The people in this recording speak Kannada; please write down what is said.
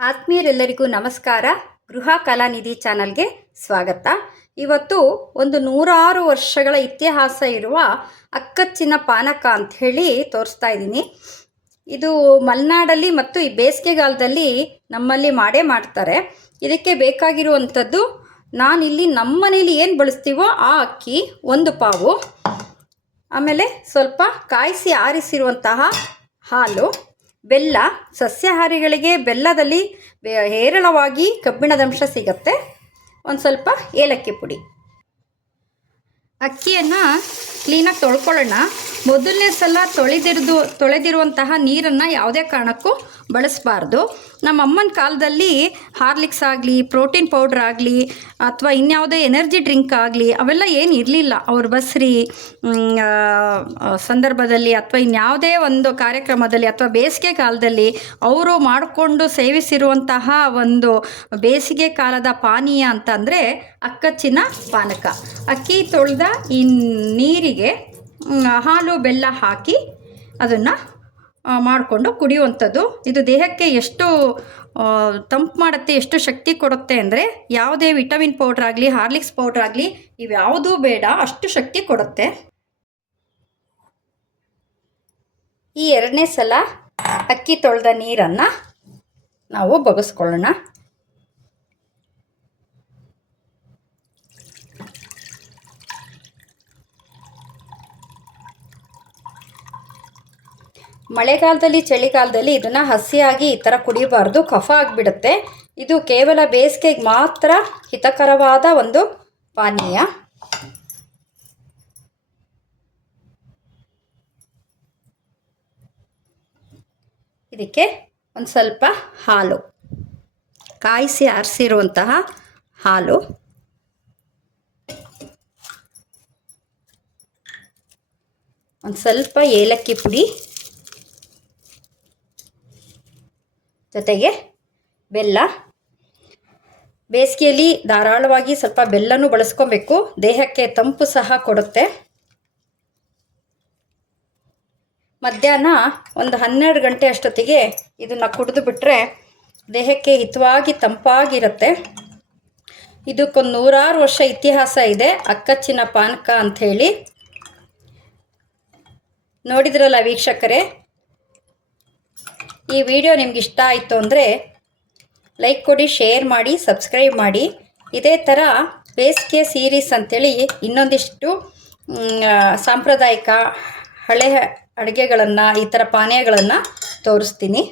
ಆತ್ಮೀಯರೆಲ್ಲರಿಗೂ ನಮಸ್ಕಾರ. ಗೃಹ ಕಲಾನಿಧಿ ಚಾನಲ್ಗೆ ಸ್ವಾಗತ. ಇವತ್ತು ಒಂದು 106 ವರ್ಷಗಳ ಇತಿಹಾಸ ಇರುವ ಅಕ್ಕಚ್ಚಿನ ಪಾನಕ ಅಂಥೇಳಿ ತೋರಿಸ್ತಾ ಇದ್ದೀನಿ. ಇದು ಮಲೆನಾಡಲ್ಲಿ ಮತ್ತು ಈ ಬೇಸಿಗೆಗಾಲದಲ್ಲಿ ನಮ್ಮಲ್ಲಿ ಮಾಡೇ ಮಾಡ್ತಾರೆ. ಇದಕ್ಕೆ ಬೇಕಾಗಿರುವಂಥದ್ದು ನಾನಿಲ್ಲಿ ನಮ್ಮ ಮನೇಲಿ ಏನು ಬಳಸ್ತೀವೋ ಆ ಅಕ್ಕಿ 1 ಪಾವು, ಆಮೇಲೆ ಸ್ವಲ್ಪ ಕಾಯಿಸಿ ಆರಿಸಿರುವಂತಹ ಹಾಲು, ಬೆಲ್ಲ. ಸಸ್ಯಾಹಾರಿಗಳಿಗೆ ಬೆಲ್ಲದಲ್ಲಿ ಹೇರಳವಾಗಿ ಕಬ್ಬಿಣದಂಶ ಸಿಗುತ್ತೆ. ಒಂದು ಸ್ವಲ್ಪ ಏಲಕ್ಕಿ ಪುಡಿ. ಅಕ್ಕಿಯನ್ನು ಕ್ಲೀನಾಗಿ ತೊಳ್ಕೊಳ್ಳೋಣ. ಮೊದಲನೇ ಸಲ ತೊಳೆದಿರುವಂತಹ ನೀರನ್ನು ಯಾವುದೇ ಕಾರಣಕ್ಕೂ ಬಳಸಬಾರ್ದು. ನಮ್ಮ ಅಮ್ಮನ ಕಾಲದಲ್ಲಿ ಹಾರ್ಲಿಕ್ಸ್ ಆಗಲಿ, ಪ್ರೋಟೀನ್ ಪೌಡ್ರ್ ಆಗಲಿ, ಅಥವಾ ಇನ್ಯಾವುದೇ ಎನರ್ಜಿ ಡ್ರಿಂಕ್ ಆಗಲಿ ಅವೆಲ್ಲ ಏನು ಇರಲಿಲ್ಲ. ಅವ್ರ ಬಸ್ರಿ ಸಂದರ್ಭದಲ್ಲಿ ಅಥವಾ ಇನ್ಯಾವುದೇ ಒಂದು ಕಾರ್ಯಕ್ರಮದಲ್ಲಿ ಅಥವಾ ಬೇಸಿಗೆ ಕಾಲದಲ್ಲಿ ಅವರು ಮಾಡಿಕೊಂಡು ಸೇವಿಸಿರುವಂತಹ ಒಂದು ಬೇಸಿಗೆ ಕಾಲದ ಪಾನೀಯ ಅಂತಂದರೆ ಅಕ್ಕಚ್ಚಿನ ಪಾನಕ. ಅಕ್ಕಿ ತೊಳೆದ ಈ ನೀರಿಗೆ ಹಾಲು ಬೆಲ್ಲ ಹಾಕಿ ಅದನ್ನು ಮಾಡಿಕೊಂಡು ಕುಡಿಯುವಂಥದ್ದು. ಇದು ದೇಹಕ್ಕೆ ಎಷ್ಟು ತಂಪು ಮಾಡುತ್ತೆ, ಎಷ್ಟು ಶಕ್ತಿ ಕೊಡುತ್ತೆ ಅಂದರೆ ಯಾವುದೇ ವಿಟಮಿನ್ ಪೌಡ್ರ್ ಆಗಲಿ, ಹಾರ್ಲಿಕ್ಸ್ ಪೌಡ್ರ್ ಆಗಲಿ ಇವ್ಯಾವುದೂ ಬೇಡ, ಅಷ್ಟು ಶಕ್ತಿ ಕೊಡುತ್ತೆ. ಈ 2ನೇ ಸಲ ಅಕ್ಕಿ ತೊಳೆದ ನೀರನ್ನು ನಾವು ಬಗೆಸ್ಕೊಳ್ಳೋಣ. ಮಳೆಗಾಲದಲ್ಲಿ, ಚಳಿಗಾಲದಲ್ಲಿ ಇದನ್ನು ಹಸಿಯಾಗಿ ಈ ಥರ ಕುಡಿಯಬಾರ್ದು, ಕಫ ಆಗಿಬಿಡುತ್ತೆ. ಇದು ಕೇವಲ ಬೇಸಿಗೆಗೆ ಮಾತ್ರ ಹಿತಕರವಾದ ಒಂದು ಪಾನೀಯ. ಇದಕ್ಕೆ ಒಂದು ಸ್ವಲ್ಪ ಹಾಲು, ಕಾಯಿಸಿ ಆರಿಸಿರುವಂತಹ ಹಾಲು, ಒಂದು ಸ್ವಲ್ಪ ಏಲಕ್ಕಿ ಪುಡಿ, ಜೊತೆಗೆ ಬೆಲ್ಲ. ಬೇಸಿಗೆಯಲ್ಲಿ ಧಾರಾಳವಾಗಿ ಸ್ವಲ್ಪ ಬೆಲ್ಲನೂ ಬಳಸ್ಕೊಬೇಕು, ದೇಹಕ್ಕೆ ತಂಪು ಸಹ ಕೊಡುತ್ತೆ. ಮಧ್ಯಾಹ್ನ ಒಂದು 12 ಗಂಟೆ ಅಷ್ಟೊತ್ತಿಗೆ ಇದನ್ನು ಕುಡಿದು ಬಿಟ್ಟರೆ ದೇಹಕ್ಕೆ ಹಿತವಾಗಿ ತಂಪಾಗಿರುತ್ತೆ. ಇದಕ್ಕೊಂದು 106 ವರ್ಷ ಇತಿಹಾಸ ಇದೆ, ಅಕ್ಕಚ್ಚಿನ ಪಾನಕ ಅಂಥೇಳಿ. ನೋಡಿದ್ರಲ್ಲ ವೀಕ್ಷಕರೇ, ಈ ವಿಡಿಯೋ ನಿಮ್ಗೆ ಇಷ್ಟ ಆಯಿತು ಅಂದರೆ ಲೈಕ್ ಕೊಡಿ, ಶೇರ್ ಮಾಡಿ, ಸಬ್ಸ್ಕ್ರೈಬ್ ಮಾಡಿ. ಇದೇ ಥರ ಬೇಸಿಗೆ ಸೀರೀಸ್ ಅಂಥೇಳಿ ಇನ್ನೊಂದಿಷ್ಟು ಸಾಂಪ್ರದಾಯಿಕ ಹಳೆಯ ಅಡುಗೆಗಳನ್ನು, ಈ ಥರ ಪಾನೀಯಗಳನ್ನು ತೋರಿಸ್ತೀನಿ.